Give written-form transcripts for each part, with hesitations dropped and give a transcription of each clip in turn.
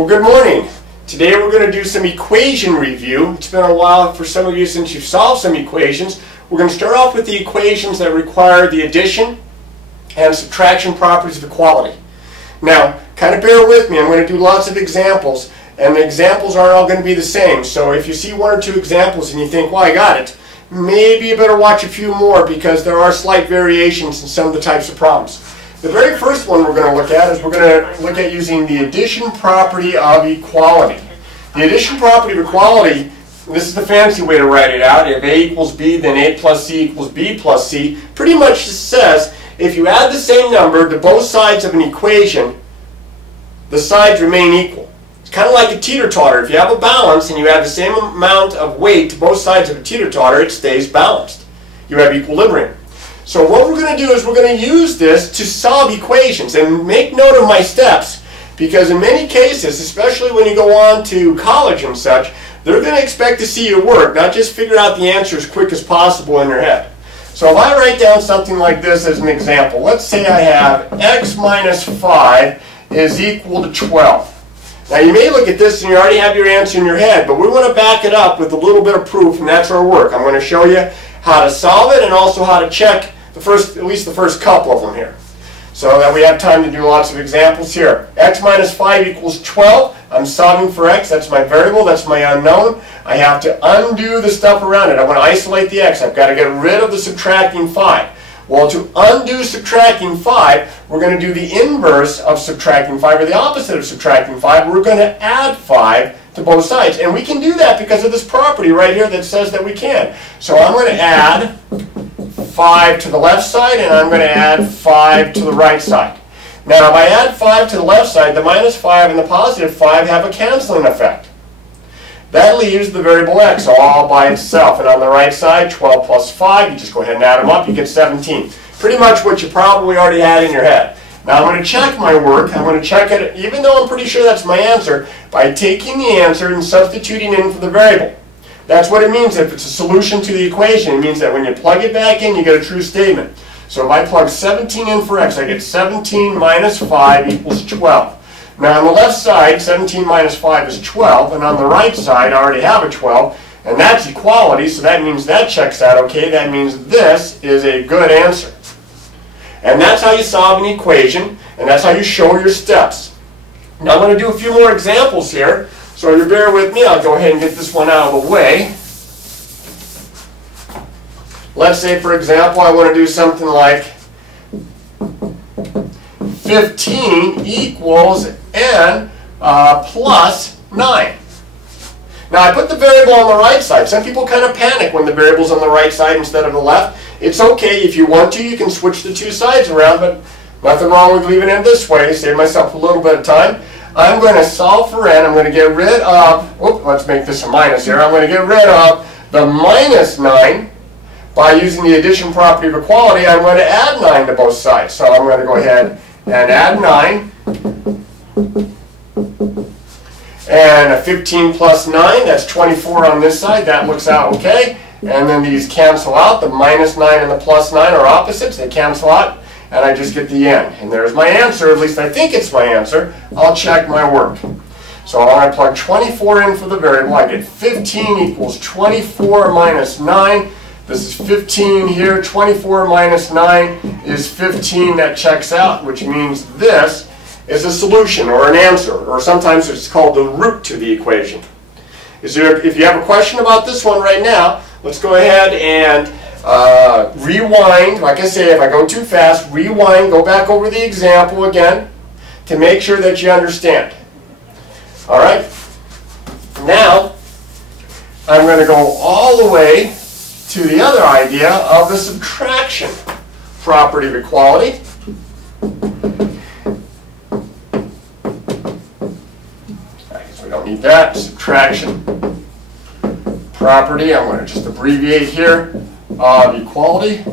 Well, good morning. Today we're going to do some equation review. It's been a while for some of you since you've solved some equations. We're going to start off with the equations that require the addition and subtraction properties of equality. Now, kind of bear with me. I'm going to do lots of examples, and the examples aren't all going to be the same. So if you see one or two examples and you think, well, I got it, maybe you better watch a few more because there are slight variations in some of the types of problems. The very first one we're going to look at is we're going to look at using the addition property of equality. The addition property of equality, this is the fancy way to write it out. If A equals B, then A plus C equals B plus C. Pretty much just says if you add the same number to both sides of an equation, the sides remain equal. It's kind of like a teeter-totter. If you have a balance and you add the same amount of weight to both sides of a teeter-totter, it stays balanced. You have equilibrium. So what we're going to do is we're going to use this to solve equations. And make note of my steps, because in many cases, especially when you go on to college and such, they're going to expect to see your work, not just figure out the answer as quick as possible in your head. So if I write down something like this as an example, let's say I have x minus 5 is equal to 12. Now you may look at this and you already have your answer in your head, but we want to back it up with a little bit of proof, and that's our work. I'm going to show you how to solve it and also how to check at least the first couple of them here, so that we have time to do lots of examples here. X minus 5 equals 12. I'm solving for x. That's my variable. That's my unknown. I have to undo the stuff around it. I want to isolate the x. I've got to get rid of the subtracting 5. Well, to undo subtracting 5, we're going to do the inverse of subtracting 5, or the opposite of subtracting 5. We're going to add 5 to both sides. And we can do that because of this property right here that says that we can. So I'm going to add 5 to the left side, and I'm going to add 5 to the right side. Now, if I add 5 to the left side, the minus 5 and the positive 5 have a canceling effect. That leaves the variable x all by itself. And on the right side, 12 plus 5, you just go ahead and add them up, you get 17. Pretty much what you probably already had in your head. Now I'm going to check my work. I'm going to check it, even though I'm pretty sure that's my answer, by taking the answer and substituting in for the variable. That's what it means if it's a solution to the equation. It means that when you plug it back in, you get a true statement. So if I plug 17 in for x, I get 17 minus 5 equals 12. Now on the left side, 17 minus 5 is 12, and on the right side, I already have a 12, and that's equality, so that means that checks out okay. That means this is a good answer. And that's how you solve an equation, and that's how you show your steps. Now I'm going to do a few more examples here. So you bear with me, I'll go ahead and get this one out of the way. Let's say, for example, I want to do something like 15 equals n plus 9. Now I put the variable on the right side. Some people kind of panic when the variable's on the right side instead of the left. It's okay. If you want to, you can switch the two sides around, but nothing wrong with leaving it this way. Save myself a little bit of time. I'm going to solve for n. I'm going to get rid of, let's make this a minus here. I'm going to get rid of the minus 9 by using the addition property of equality. I'm going to add 9 to both sides. So I'm going to go ahead and add 9. And 15 plus 9, that's 24 on this side. That looks out okay. And then these cancel out. The minus 9 and the plus 9 are opposites. They cancel out. And I just get the n. And there's my answer. At least I think it's my answer. I'll check my work. So when I plug 24 in for the variable, I get 15 equals 24 minus 9. This is 15 here. 24 minus 9 is 15. That checks out, which means this is a solution or an answer, or sometimes it's called the root to the equation. If you have a question about this one right now, let's go ahead and rewind. Like I say, if I go too fast, rewind, go back over the example again to make sure that you understand. All right? Now, I'm going to go all the way to the other idea of the subtraction property of equality. I guess we don't need that. Subtraction property, I'm going to just abbreviate here, of equality.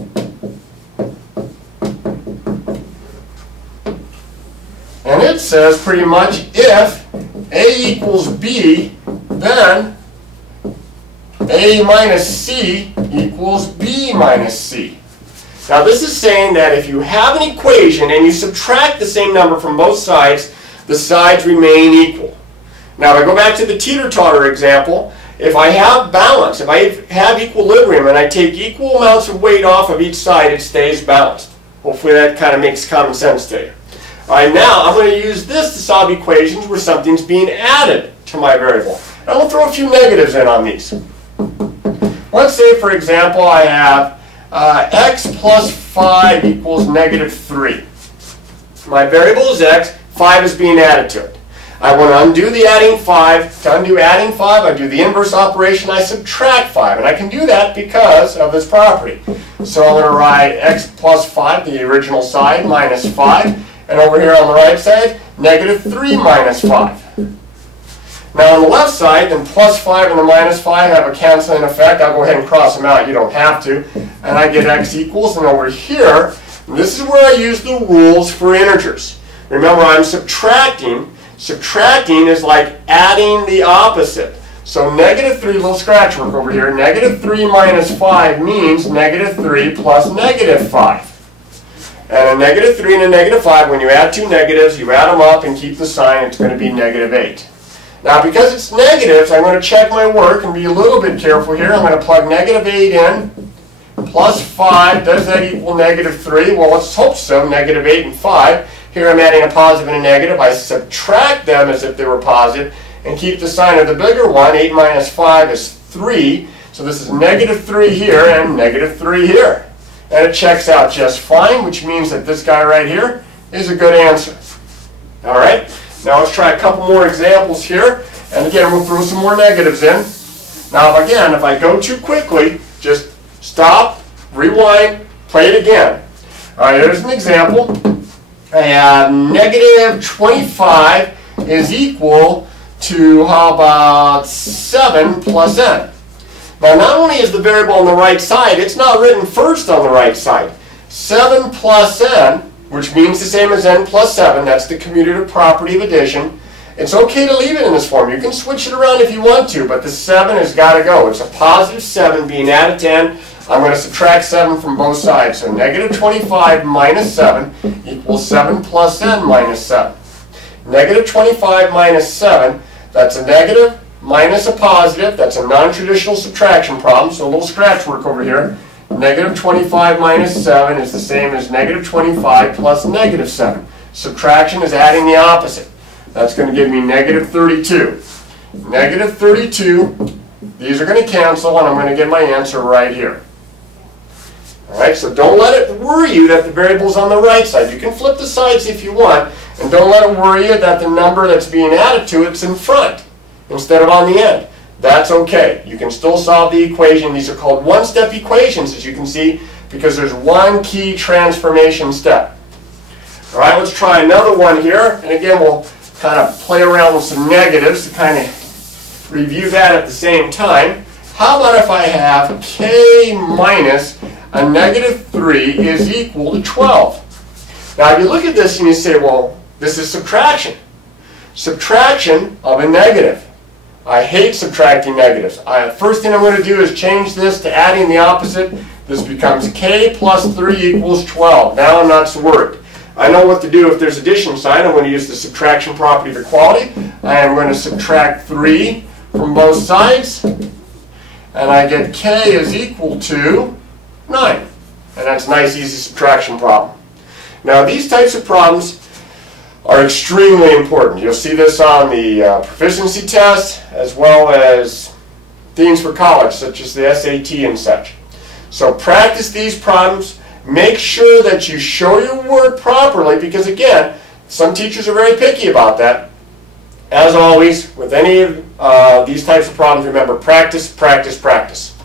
And it says pretty much if A equals B, then A minus C equals B minus C. Now this is saying that if you have an equation and you subtract the same number from both sides, the sides remain equal. Now if I go back to the teeter-totter example, if I have balance, if I have equilibrium and I take equal amounts of weight off of each side, it stays balanced. Hopefully that kind of makes common sense to you. Alright, now I'm going to use this to solve equations where something's being added to my variable. And I'm going to throw a few negatives in on these. Let's say, for example, I have x plus 5 equals negative 3. My variable is x, 5 is being added to it. I want to undo the adding 5. To undo adding 5, I do the inverse operation, I subtract 5. And I can do that because of this property. So I'm going to write x plus 5, the original side, minus 5. And over here on the right side, negative 3 minus 5. Now on the left side, then plus 5 and the minus 5 have a canceling effect. I'll go ahead and cross them out. You don't have to. And I get x equals. And over here, this is where I use the rules for integers. Remember, I'm subtracting. Subtracting is like adding the opposite. So negative 3, little scratch work over here, negative 3 minus 5 means negative 3 plus negative 5. And a negative 3 and a negative 5, when you add two negatives, you add them up and keep the sign, it's going to be negative 8. Now because it's negatives, I'm going to check my work and be a little bit careful here. I'm going to plug negative 8 in, plus 5, does that equal negative 3? Well, let's hope so, negative 8 and 5. Here I'm adding a positive and a negative. I subtract them as if they were positive and keep the sign of the bigger one. 8 minus 5 is 3. So this is negative 3 here and negative 3 here. And it checks out just fine, which means that this guy right here is a good answer. All right, now let's try a couple more examples here. And again, we'll throw some more negatives in. Now again, if I go too quickly, just stop, rewind, play it again. All right, here's an example. I have negative 25 is equal to, how about 7 plus n? Now not only is the variable on the right side, it's not written first on the right side. 7 plus n, which means the same as n plus 7, that's the commutative property of addition. It's okay to leave it in this form. You can switch it around if you want to, but the 7 has got to go. It's a positive 7 being added to n. I'm going to subtract 7 from both sides. So negative 25 minus 7 equals 7 plus n minus 7. Negative 25 minus 7, that's a negative minus a positive. That's a non-traditional subtraction problem. So a little scratch work over here. Negative 25 minus 7 is the same as negative 25 plus negative 7. Subtraction is adding the opposite. That's going to give me negative 32. Negative 32, these are going to cancel, and I'm going to get my answer right here. Alright, so don't let it worry you that the variable is on the right side. You can flip the sides if you want, and don't let it worry you that the number that's being added to it's in front instead of on the end. That's okay. You can still solve the equation. These are called one-step equations, as you can see, because there's one key transformation step. Alright, let's try another one here, and again we'll kind of play around with some negatives to kind of review that at the same time. How about if I have k minus a negative 3 is equal to 12? Now if you look at this and you say, well, this is subtraction. Subtraction of a negative. I hate subtracting negatives. First thing I'm going to do is change this to adding the opposite. This becomes k plus 3 equals 12. Now I'm not so worried. I know what to do if there's addition sign. I'm going to use the subtraction property of equality. I am going to subtract 3 from both sides. And I get k is equal to 9. And that's a nice, easy subtraction problem. Now these types of problems are extremely important. You'll see this on the proficiency test as well as themes for college, such as the SAT and such. So practice these problems. Make sure that you show your work properly, because again, some teachers are very picky about that. As always, with any of these types of problems, remember, practice, practice, practice.